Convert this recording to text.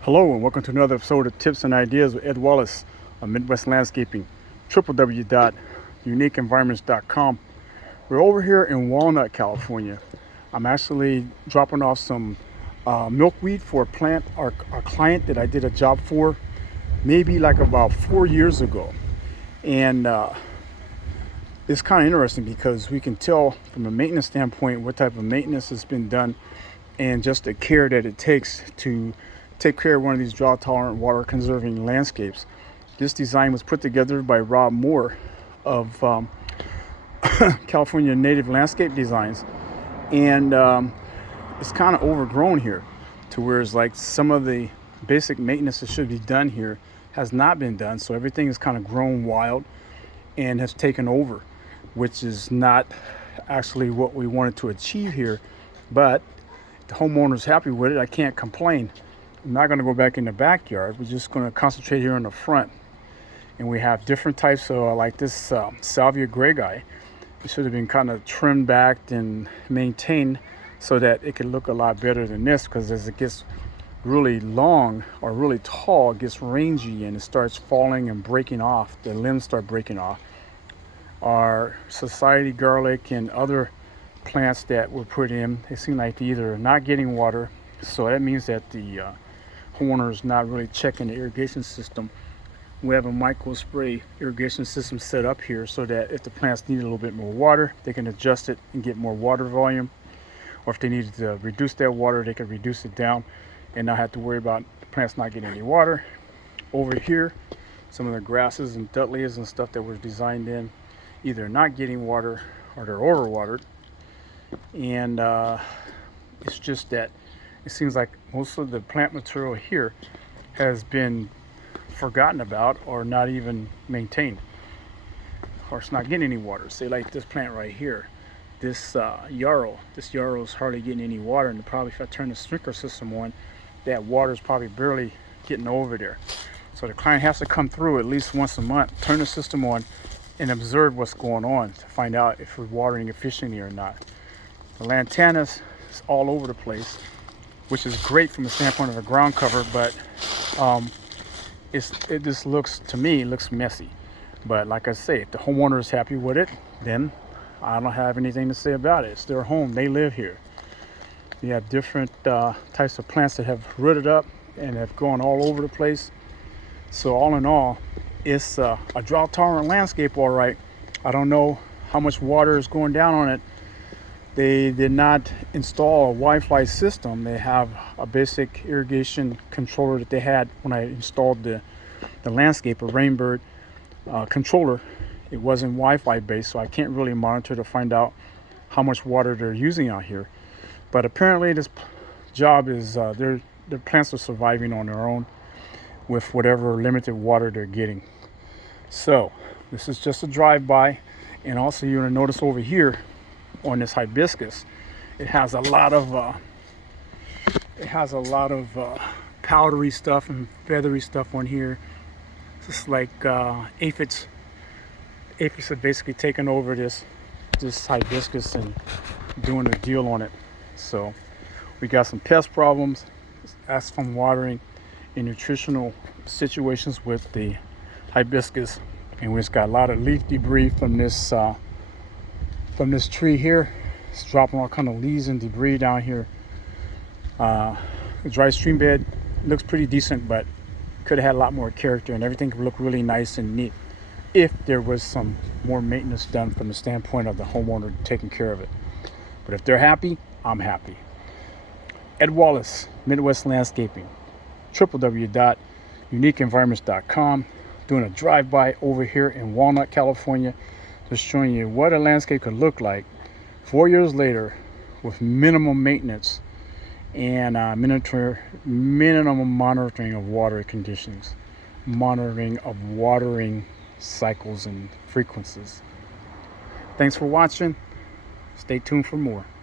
Hello and welcome to another episode of Tips and Ideas with Ed Wallace of Midwest Landscaping, www.uniqueenvironments.com. We're over here in Walnut, California. I'm actually dropping off some milkweed for a plant, our client that I did a job for maybe like about 4 years ago. And it's kind of interesting because we can tell from a maintenance standpoint what type of maintenance has been done and just the care that it takes to take care of one of these drought tolerant water conserving landscapes. This design was put together by Rob Moore of California Native Landscape Designs, and it's kind of overgrown here to where it's like some of the basic maintenance that should be done here has not been done, so everything is kind of grown wild and has taken over, which is not actually what we wanted to achieve here. But the homeowner's happy with it. I can't complain. I'm not going to go back in the backyard. We're just going to concentrate here in the front. And we have different types of, like this salvia greyi. It should have been kind of trimmed back and maintained so that it could look a lot better than this, because as it gets really long or really tall, it gets rangy and it starts falling and breaking off. The limbs start breaking off. Our society garlic and other plants that were put in, they seem like they're either not getting water, so that means that the homeowner is not really checking the irrigation system. We have a micro spray irrigation system set up here so that if the plants need a little bit more water, they can adjust it and get more water volume. Or if they need to reduce that water, they can reduce it down and not have to worry about the plants not getting any water. Over here, some of the grasses and dahlias and stuff that were designed in, either not getting water or they're overwatered. And it's just that it seems like most of the plant material here has been forgotten about or not even maintained, or it's not getting any water. Say like this plant right here, this yarrow. This yarrow is hardly getting any water, and probably if I turn the sprinkler system on, that water is probably barely getting over there. So the client has to come through at least once a month, turn the system on, and observe what's going on to find out if we're watering efficiently or not. The Lantana is all over the place, which is great from the standpoint of a ground cover, but it just looks, to me, looks messy. But like I say, if the homeowner is happy with it, then I don't have anything to say about it. It's their home, they live here. You have different types of plants that have rooted up and have gone all over the place. So all in all, it's a drought tolerant landscape, all right. I don't know how much water is going down on it. They did not install a Wi-Fi system. They have a basic irrigation controller that they had when I installed the landscape, a Rainbird controller. It wasn't Wi-Fi based, so I can't really monitor to find out how much water they're using out here. But apparently this job is, their plants are surviving on their own with whatever limited water they're getting. So this is just a drive-by. And also you're going to notice over here on this hibiscus, it has a lot of powdery stuff and feathery stuff on here. Just like aphids have basically taken over this hibiscus and doing a deal on it. So we got some pest problems. That's from watering in nutritional situations with the hibiscus, and we just got a lot of leaf debris from this tree here. It's dropping all kind of leaves and debris down here. The dry stream bed looks pretty decent, but could have had a lot more character, and everything could look really nice and neat if there was some more maintenance done from the standpoint of the homeowner taking care of it. But if they're happy, I'm happy. Ed Wallace, Midwest Landscaping, www.uniqueenvironments.com. Doing a drive-by over here in Walnut, California, just showing you what a landscape could look like 4 years later with minimum maintenance and minimum monitoring of water conditions, monitoring of watering cycles and frequencies. Thanks for watching. Stay tuned for more.